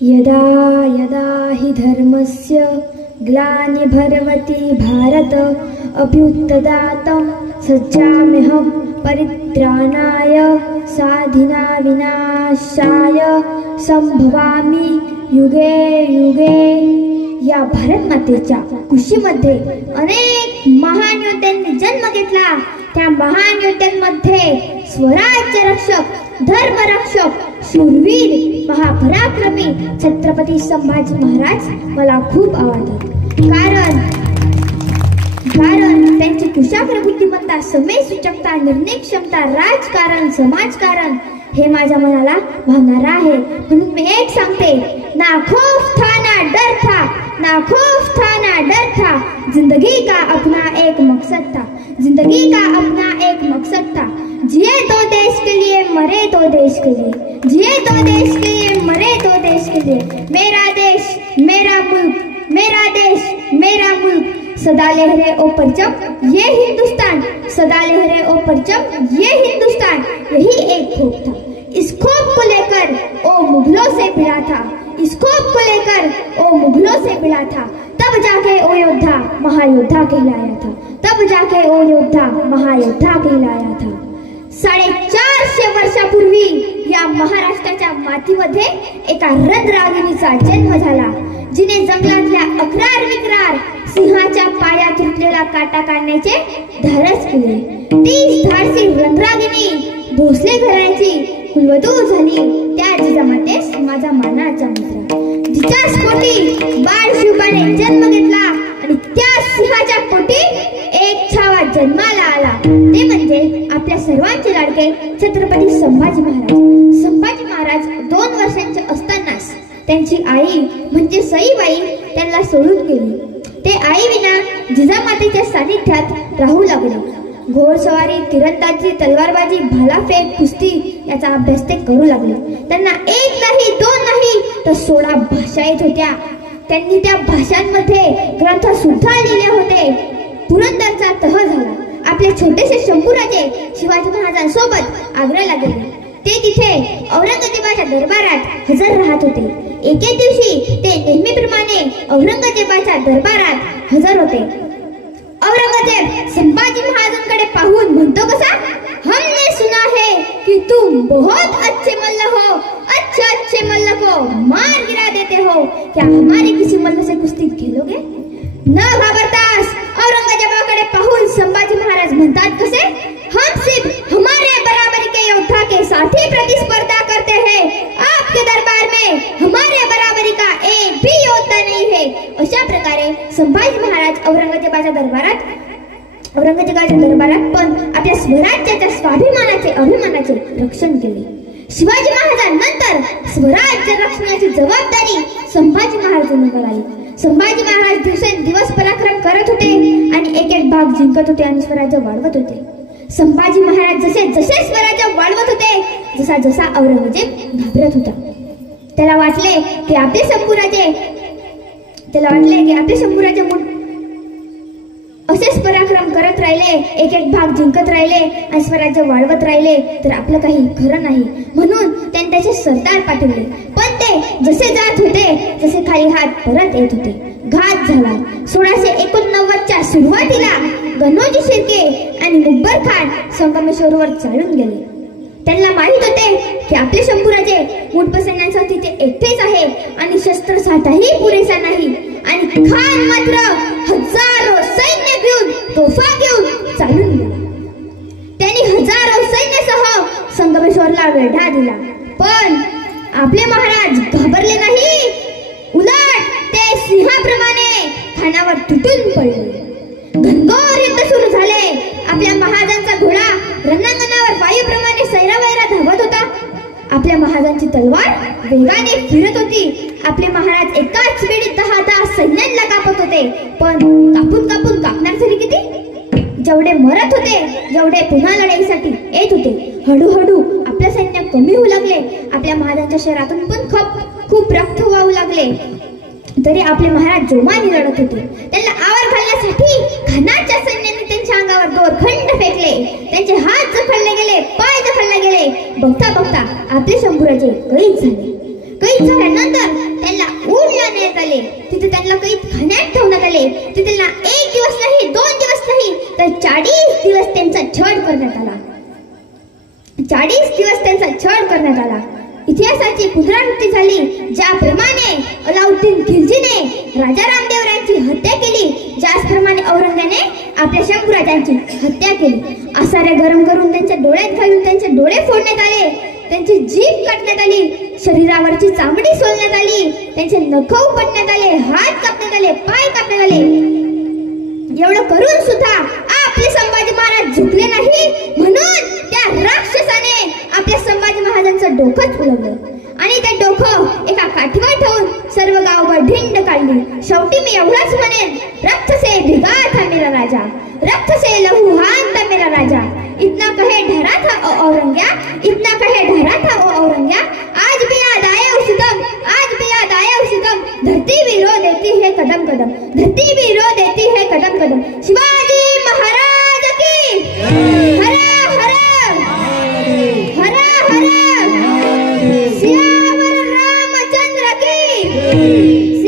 यदा यदा हि धर्मस्य ग्लानिर्भवति भारत अभ्युत्थानं सज्जाम्यहं परित्राणाय साधिना विनाशाय संभवामि युगे युगे। या भारत मातेच्या कुशीमध्ये अनेक महान योद्ध्यांनी जन्म घेतला। त्या महान योद्ध्यांमध्ये स्वराज्य रक्षक, धर्मरक्षक, शूरवीर, महापराक्रमी छत्रपती संभाजी महाराज मला खूप आवडतात। कारण त्यांची कुशाग्र बुद्धिमत्ता, समय सूचकता, निर्णय क्षमता, राजकारण, समाजकारण हे माझ्या मनाला भावणार आहे। म्हणून मी एक सांगते, ना खौफ था ना डर था, ना खौफ था ना डर था, जिंदगी का अपना एक मकसद था, जिंदगी का अपना एक मकसद था। जिए तो देश के लिए, मरे तो देश के लिए, जिए तो देश के लिए, मरे तो देश के लिए। मेरा देश मेरा मुल्क, मेरा देश मेरा मुल्क, सदा लहरे ओ परचम ये हिंदुस्तान, सदा लहरे ओ परचम ये हिंदुस्तान। यही एक खोप था, इस खोप को लेकर ओ मुगलों से भिड़ा था, इस खोप को लेकर ओ मुगलों से भिड़ा था। तब जाके ओ योद्धा महायोद्धा कहलाया था, तब जाके ओ योद्धा महायोद्धा कहलाया था। 450 वर्षापूर्वी या महाराष्ट्राच्या मातीमध्ये एका रणरागिणीचा जन्म झाला, जिने जंगलातल्या अक्रार विक्रार सिंहाच्या पायात तुटलेला काटा काढण्याचे धाडस केले। तीच धाडसी रणरागिणी भोसले घराण्याची कुलवधू झाली। त्या जिजामातेस माझा मानाचा मित्र, जिच्याच पोटी बाळ शिवबाने जन्म घेतला आणि त्या सिंहाच्या पोटी एक छावा जन्माला आला, ते म्हणजे आपल्या सर्वांचे लाडके छत्रपती संभाजी महाराज। संभाजी महाराज 2 वर्षांचे असतानाच त्यांची आई म्हणजे सईबाई त्यांना सोडून गेली। ते आई विना जिजामातेच्या सानिध्यात राहू लागले। घोडसवारी, तिरंदाजी, तलवारबाजी, भालाफेक, कुस्ती याचा अभ्यास ते करू लागले। त्यांना 1 नाही 2 नाही तर 16 भाषा येत होत्या। त्यांनी त्या भाषांमध्ये ग्रंथ सुद्धा लिहिले होते। पुरंदरचा तह झाला। आपले छोटेसे शंभूराजे शिवाजी महाराजांसोबत आग्र्याला गेले। ते तिथे औरंगजेबाच्या दरबारात हजर राहत होते। एके दिवशी ते नेहमीप्रमाणे औरंगजेबाच्या दरबारात हजर होते। औरंगजेब संभाजी महाराजांकडे पाहून म्हणतो कसा, हमने सुना है कि तुम बहुत अच्छे मल्ल हो, अच्छे मल्ल को मार गिरा देते हो, क्या हमारे किसी मल्ल से कुस्ती खेलोगे? न घाबरतास औरंगजेबाकडे पाहून संभाजी महाराज म्हणतात कसे, हम सिर्फ हमारे बराबरी के योद्धा के साथ ही प्रतिस्पर्धा करते हैं, आपके दरबार में हमारे बराबरी का एक भी योद्धा नहीं है। अशा प्रकारे संभाजी महाराज औरंगजेबाच्या दरबारात पण आपल्या स्वराज्याच्या स्वाभिमानाचे, अभिमानाचे रक्षण केले। शिवाजी महाराजांनंतर स्वराज्य रक्षणाची जबाबदारी संभाजी महाराजांना मिळाली। संभाजी महाराज दिवसेंदिवस पराक्रम करत होते आणि एक भाग जिंकत होते आणि स्वराज्य वाढवत होते। संभाजी महाराज जसे जसे स्वराज्य वाढवत होते, जसा जसा औरंगजेब घाबरत होता। त्याला वाटले की आपले शंभूराजे असेच पराक्रम करत राहिले, एक भाग जिंकत राहिले आणि स्वराज्य वाढवत राहिले तर आपलं काही खरं नाही। म्हणून त्यांनी त्याचे सरदार पाठवले, पण ते जसे जात होते जसे खाली हात परत येत होते। घात झाला। 1689च्या सुरुवातीला गणोजी शिर्के आणि मुकबर खान संगमेश्वरवर चालून गेले। त्यांना माहित होते की आपले शंभूराजे मुठभर सैन्यासह तिथे एकटेच आहे आणि शस्त्रसाठाही पुरेसा नाही आणि खान मात्र हजारो सैन्य घेऊन, तोफा घेऊन चालून गेला। त्यांनी हजारो सैन्यासह संगमेश्वरला वेढा दिला, पण आपले महाराज घाबरले नाही। उलट ते सिंहाप्रमाणे खानावर तुटून पडले। घनघोर युद्ध सुरू झाले। आपल्या महाराजांचा घोडा रणांगणावर वायूप्रमाणे सैरावैरा धावत होता। आपल्या महाराजांची तलवार वेगाने फिरत होती। आपले महाराज एकाच वेळी 10 सैन्यांना कापत होते, पण कापून कापणार तरी किती? जेवढे मरत होते, जेवढे पुन्हा लढाईसाठी येत होते, हळूहळू आपले सैन्य कमी होऊ लागले। आपल्या महाराजांच्या शहरातून पण खूप रक्त वाहू लागले, तरी आपले महाराज जोमाने लढत होते। त्यांना आवर घालण्यासाठी खानाच्या सैन्याने त्यांच्या अंगावर दोरखंड फेकले। त्यांचे हात जखडले गेले, पाय जखडले गेले। बघता बघता आपले शंभूराजे कैद झाले। कैद झाल्यानंतर 40 दिवस त्यांचा छळ करण्यात आला. इतिहासाची पुनरावृत्ती झाली. ज्याप्रमाणे अलाउद्दीन खिलजीने राजा रामदेव रायांची हत्या केली, ज्याप्रमाणे औरंगजेबाने आपल्या शंभूराजांची हत्या केली. आसाऱ्या गरम करून त्यांच्या डोळ्यात घालून त्यांचे डोळे फोडण्यात आले, त्यांची जीभ काटण्यात आली, शरीरावरची चामडी सोलण्यात आली, त्यांचे नख उपटण्यात आले, हात कापण्यात आले, पाय कापण्यात आले. एवढं करून सुद्धा आपले संभाजी महाराज झुकले नाही, म्हणून त्या राक्षसाने आपल्या संभाजी महाराजांचं डोकंच उडवलं आणि ते डोकं एका काठीवर ठेवून सर्व गावभर ढिंड काढली. शेवटी मी एवढंच म्हणेन, रक्त से भिगा था मेरा राजा, रक्त से लहूहान था मेरा राजा. इतना कहे ढरा था औरंग्या, इतना कहे ढरा था औरंग्या. आज भी याद आया उसी दम, आज भी याद आया उसी दम. धरती भी रो देती है कदम कदम, धरती भी रो देती है कदम कदम. शिवाजी महाराज की हर हर हर हर. सियावर रामचंद्र की